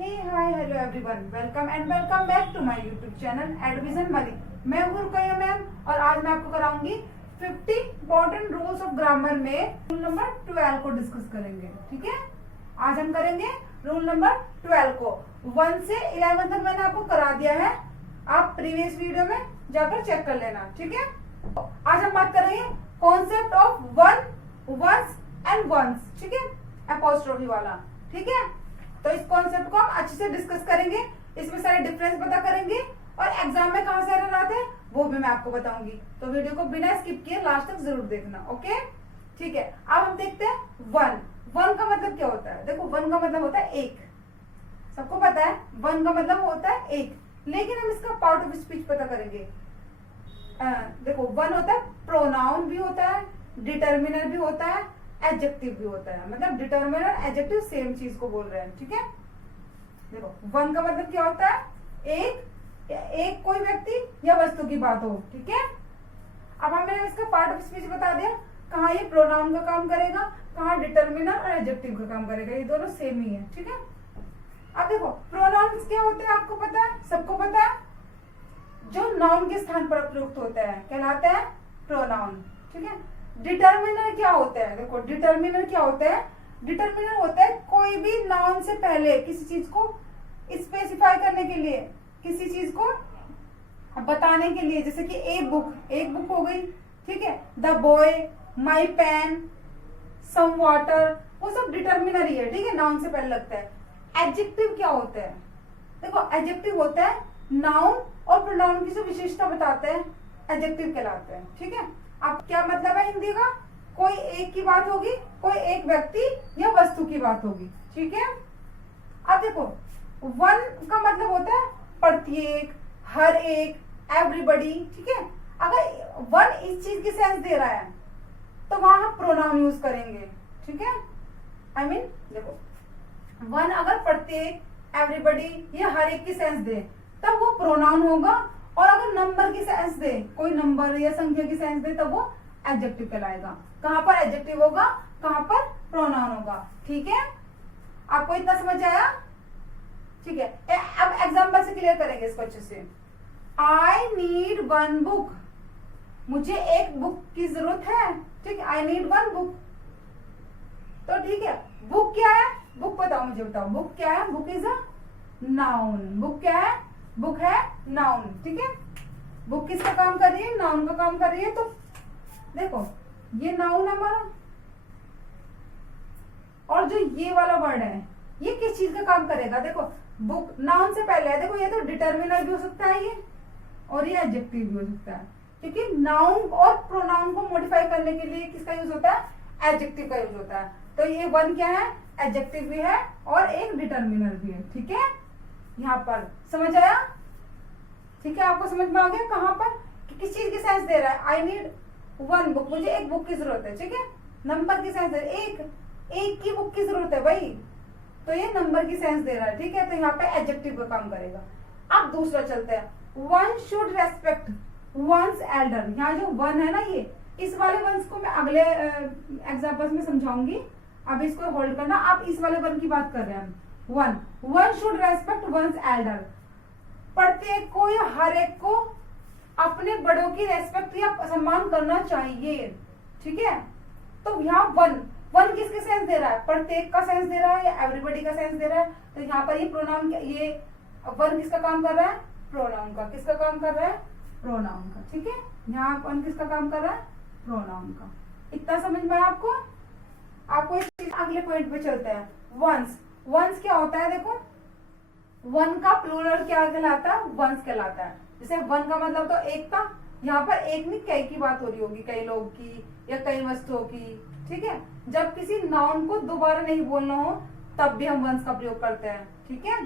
Hey hi hello everyone, welcome and welcome back to my YouTube channel एडविजन मलिक। मैं हूं Ruqaiya ma'am और आज मैं आपको कराऊंगी 50 इंपॉर्टेंट रूल्स ऑफ ग्रामर में रूल नंबर 12 को डिस्कस करेंगे। ठीक है, आज हम करेंगे रूल नंबर 12 को। 1 से 11 तक मैंने आपको करा दिया है, आप प्रीवियस वीडियो में जाकर चेक कर लेना। ठीक है, आज हम बात करेंगे concept of one, ones and one's. ठीक है, एपोस्ट्रोफी वाला। ठीक है, तो इस कॉन्सेप्ट को हम अच्छे से डिस्कस करेंगे, इसमें सारे डिफरेंस पता करेंगे और एग्जाम में कहां से एरर आते हैं वो भी मैं आपको बताऊंगी। तो वीडियो को बिना स्किप किए लास्ट तक जरूर देखना। ओके, ठीक है। अब हम देखते हैं वन। वन का मतलब क्या होता है? देखो, वन का मतलब होता है एक, सबको पता है वन का मतलब होता है एक, लेकिन हम इसका पार्ट ऑफ स्पीच पता करेंगे। देखो, वन होता है प्रोनाउन भी होता है, डिटर्मिनर भी होता है, एडजेक्टिव भी होता है। मतलब डिटर्मिनर और एडजेक्टिव सेम चीज को बोल रहे हैं। ठीक है, देखो वन का मतलब क्या होता है? एक कोई व्यक्ति या वस्तु की बात हो। ठीक है, अब हमने इसका पार्ट ऑफ स्पीच बता दिया, कहाँ ये प्रोनाउन का काम करेगा, कहाँ डिटर्मिनर और एडजेक्टिव का काम करेगा। ये दोनों सेम ही है। ठीक है, अब देखो प्रोनाउंस क्या होते हैं आपको पता है, सबको पता है। जो नाउन के स्थान पर प्रयुक्त होता है कहलाता है प्रोनाउन। ठीक है, डिटर्मिनर क्या होता है? देखो डिटर्मिनर क्या होता है? डिटर्मिनर होता है कोई भी नाउन से पहले किसी चीज को स्पेसिफाई करने के लिए, किसी चीज को बताने के लिए, जैसे कि एक बुक हो गई। ठीक है, the boy, my pen, some water, वो सब डिटर्मिनर ही है। ठीक है, नाउन से पहले लगता है। एडजेक्टिव क्या होता है? देखो एडजेक्टिव होता है नाउन और प्रोनाउन की जो विशेषता बताते हैं, एडजेक्टिव कहलाते हैं। ठीक है, अब क्या मतलब है हिंदी का? कोई एक की बात होगी, कोई एक व्यक्ति या वस्तु की बात होगी। ठीक है, अब देखो वन का मतलब होता है प्रत्येक, हर एक, एवरीबडी। ठीक है, अगर वन इस चीज की सेंस दे रहा है तो वहां हम प्रोनाउन यूज करेंगे। ठीक है, आई मीन देखो वन अगर प्रत्येक, एवरीबडी या हर एक की सेंस दे तब वो प्रोनाउन होगा, और अगर नंबर की सेंस दे, कोई नंबर या संख्या की सेंस दे तब वो एडजेक्टिव कहलाएगा। कहां पर एडजेक्टिव होगा, कहां पर प्रोनाउन होगा। ठीक है, आपको इतना समझ आया? ठीक है, अब एग्जांपल से क्लियर करेंगे इसको अच्छे से। आई नीड वन बुक, मुझे एक बुक की जरूरत है। ठीक है, आई नीड वन बुक। तो ठीक है, बुक क्या है? बुक बताओ, मुझे बताओ बुक क्या है? Book is a noun. Book क्या है? बुक है नाउन। ठीक है, बुक किसका काम कर रही है? नाउन का काम कर रही है। तो देखो ये नाउन है हमारा, और जो ये वाला वर्ड है ये किस चीज का काम करेगा? देखो बुक नाउन से पहले है। देखो ये तो डिटर्मिनर भी हो सकता है ये, और ये एडजेक्टिव भी हो सकता है, क्योंकि नाउन और प्रोनाउन को मॉडिफाई करने के लिए किसका यूज होता है? एडजेक्टिव का यूज होता है। तो ये वन क्या है? एडजेक्टिव भी है और एक डिटर्मिनर भी है। ठीक है, यहाँ पर समझ आया? ठीक है, आपको समझ में आ गया कहां पर कि किस चीज की सेंस दे रहा है? आई नीड वन बुक, मुझे एक बुक की जरूरत है। ठीक है, नंबर की सेंस दे रहा है, एक की बुक की जरूरत है भाई, तो ये नंबर की सेंस दे रहा है। ठीक है, तो यहाँ पे एडजेक्टिव का काम करेगा। अब दूसरा चलते हैं, one should respect one's elder. यहाँ जो वन है ना, ये इस वाले वंस को मैं अगले एग्जाम्पल्स में समझाऊंगी, अब इसको होल्ड करना। आप इस वाले वन की बात कर रहे हैं हम। One should respect one's elder, प्रत्येक को या हर एक को अपने बड़ों की रेस्पेक्ट या सम्मान करना चाहिए। ठीक है, तो यहाँ वन किसके सेंस दे रहा है? प्रत्येक का सेंस दे रहा है या एवरीबॉडी का सेंस दे रहा है? तो यहाँ पर ये प्रोनाउन, ये वन किसका काम कर रहा है? प्रोनाउन का। किसका काम कर रहा है? प्रोनाउन का। ठीक है, यहाँ वन किसका काम कर रहा है? प्रोनाउन का। इतना समझ में आपको? आपको इस चीज अगले पॉइंट पे चलते हैं। वंस, वंस क्या होता है? देखो वन का प्लूरल क्या कहलाता है? वंस कहलाता है। जैसे वन का मतलब तो एक था, यहाँ पर एक नहीं कई की बात हो रही होगी, कई लोग की या कई वस्तुओं की। ठीक है, जब किसी नाउन को दोबारा नहीं बोलना हो तब भी हम वंस का प्रयोग करते हैं। ठीक है,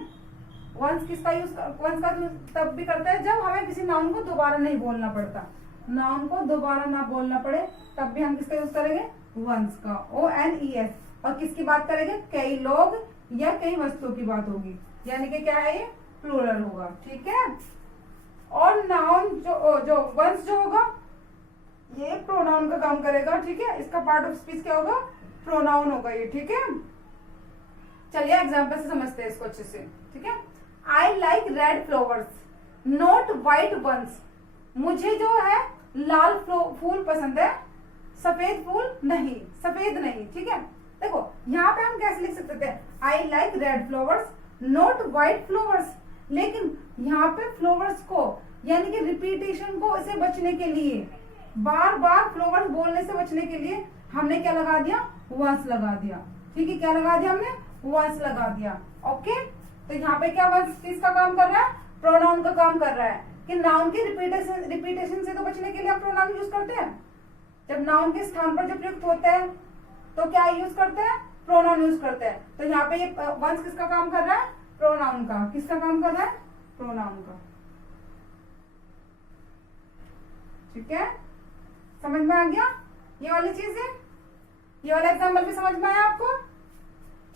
वंस किसका यूज, वंस का तब भी करते हैं जब हमें किसी नाउन को दोबारा नहीं बोलना पड़ता। नाउन को दोबारा ना बोलना पड़े तब भी हम किसका यूज करेंगे? वंस का, ONES। और किसकी बात करेंगे? कई लोग या कई वस्तुओं की बात होगी, यानी कि क्या है? ये प्लूरल होगा। ठीक है, और नाउन जो वंस जो होगा ये प्रोनाउन का काम करेगा। ठीक है, इसका पार्ट ऑफ स्पीच क्या होगा? प्रोनाउन होगा ये। ठीक है, चलिए एग्जाम्पल से समझते हैं इसको अच्छे से, ठीक है। I like red flowers not white ones. मुझे जो है लाल फूल पसंद है, सफेद फूल नहीं, सफेद नहीं, ठीक है। देखो यहाँ पे हम कैसे लिख सकते थे, आई like red flowers not white flowers, लेकिन यहाँ पे फ्लावर्स को यानी कि रिपीटेशन को इसे बचने के लिए, बार बार फ्लावर्स बोलने से बचने के लिए हमने क्या लगा दिया, वंस लगा दिया, ठीक है। क्या लगा दिया हमने, वंस लगा दिया, ओके। तो यहाँ पे क्या वंस किसका काम कर रहा है, प्रोनाउन का काम कर रहा है कि नाउन के रिपीटेशन से तो बचने के लिए आप प्रोनाउन यूज करते हैं। जब नाउन के स्थान पर जब प्रयुक्त होते हैं तो क्या यूज करते हैं, प्रोनाउन यूज करते हैं। तो यहाँ पे ये वंस किसका काम कर रहा है, प्रोनाउन का। किसका काम कर रहा है, प्रोनाउन का, ठीक है। समझ में आ गया ये वाली चीज है, ये वाला एग्जाम्पल भी समझ में आया आपको,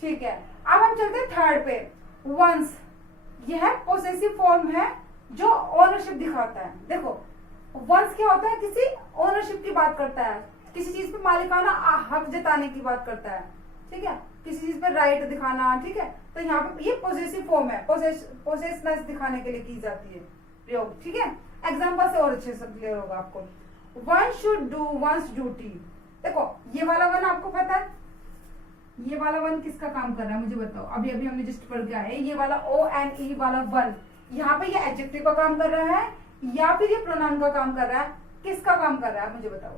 ठीक है। अब हम चलते हैं थर्ड पे, वंस। यह पोसेसिव फॉर्म है जो ओनरशिप दिखाता है। देखो वंस क्या होता है, किसी ओनरशिप की बात करता है, किसी चीज पे मालिकाना हक जताने की बात करता है, ठीक है, किसी चीज पे राइट दिखाना, ठीक है। तो यहाँ पे ये पोसेसिव फॉर्म है, पोसेसनेस दिखाने के लिए की जाती है प्रयोग, ठीक है। एग्जाम्पल से और अच्छे से क्लियर होगा आपको। One should do once duty. देखो ये वाला वन आपको पता है, ये वाला वन किसका काम कर रहा है मुझे बताओ, अभी अभी हमने जस्ट पढ़ के आए। ये वाला ONE वाला वन, यहाँ पे ये एडजेक्टिव का काम कर रहा है या फिर ये प्रोनाउन का काम कर रहा है, किसका काम कर रहा है मुझे बताओ।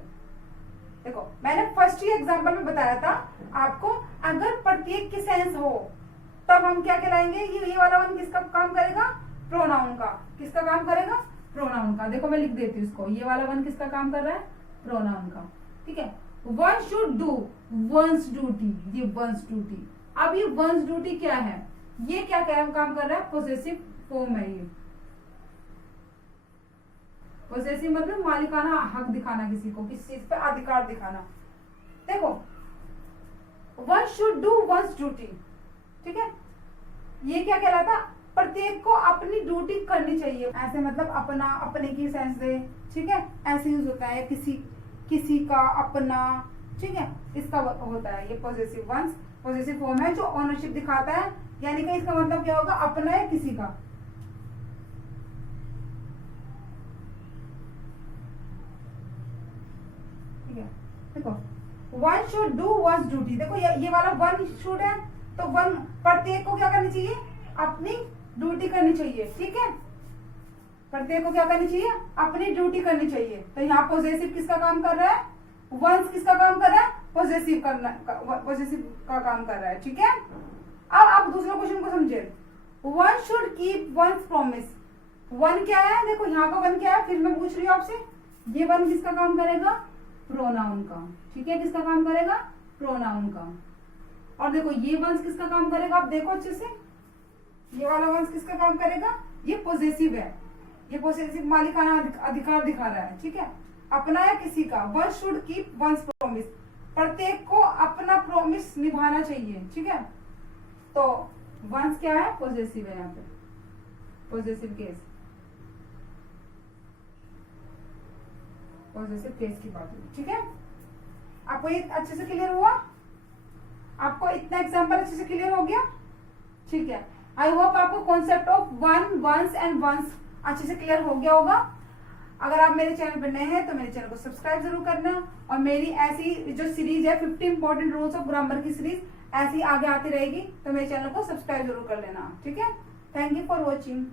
देखो मैंने फर्स्ट ही एग्जांपल में बताया था आपको, अगर प्रत्येक की सेंस हो तब हम क्या कहलाएंगे, ये वाला वन किसका काम करेगा, प्रोनाउन का। किसका काम करेगा, प्रोनाउन का। देखो मैं लिख देती हूँ इसको, ये वाला वन किसका काम कर रहा है, प्रोनाउन का, ठीक है। One should do once duty, ये वंस ड्यूटी। अब ये वंस ड्यूटी क्या है, ये क्या काम कर रहा है, पोसेसिव फॉर्म है ये। पोसेसिव मतलब मालिकाना हक दिखाना, किसी को किसी चीज पे अधिकार दिखाना। देखो one should do once duty, ठीक है। ये क्या कहलाता, प्रत्येक को अपनी ड्यूटी करनी चाहिए। ऐसे मतलब अपना, अपने की सेंस दे, ठीक है, ऐसे यूज होता है, किसी का, अपना, ठीक है, इसका होता है ये पॉजिटिव वंस। पॉजिटिव फॉर्म है जो ओनरशिप दिखाता है, यानी कि इसका मतलब क्या होगा, अपना है किसी का। ठीक है, देखो one should do once duty. देखो ये वाला वन शुड है, तो वन प्रत्येक को क्या करनी चाहिए, अपनी ड्यूटी करनी चाहिए, ठीक है। प्रत्येक को क्या करनी चाहिए, अपनी ड्यूटी करनी चाहिए। तो यहाँ पॉजिटिव किसका काम कर रहा है, वंस किसका काम कर रहा है, पॉजिटिव का काम कर रहा है, ठीक है। अब आप दूसरे क्वेश्चन को समझे, one should keep once promise. One क्या है, देखो यहाँ का वन क्या है, फिर मैं पूछ रही हूँ आपसे, ये वन किसका काम करेगा, प्रोनाउन का, ठीक है। किसका काम करेगा, प्रोनाउन का। और देखो ये वंस किसका काम करेगा, आप देखो अच्छे से, ये वाला वंस किसका काम करेगा, ये पॉजिटिव है, ये पॉजिटिव मालिकाना अधिकार दिखा रहा है, ठीक है, अपना या किसी का। One should keep once promise, प्रत्येक को अपना प्रॉमिस निभाना चाहिए, ठीक है। तो वंस क्या है, पॉजिटिव है, यहाँ पे पॉजिटिव केस, पॉजिटिव केस की बात हुई, ठीक है। आपको ये अच्छे से क्लियर हुआ, आपको इतना एग्जांपल अच्छे से क्लियर हो गया, ठीक है। आई होप आपको concept of one, ones and ones अच्छे से क्लियर हो गया होगा। अगर आप मेरे चैनल पर नए हैं तो मेरे चैनल को सब्सक्राइब जरूर करना, और मेरी ऐसी जो सीरीज है 50 इंपॉर्टेंट रूल्स ऑफ ग्रामर की सीरीज ऐसी आगे आती रहेगी, तो मेरे चैनल को सब्सक्राइब जरूर कर लेना, ठीक है। Thank you for watching.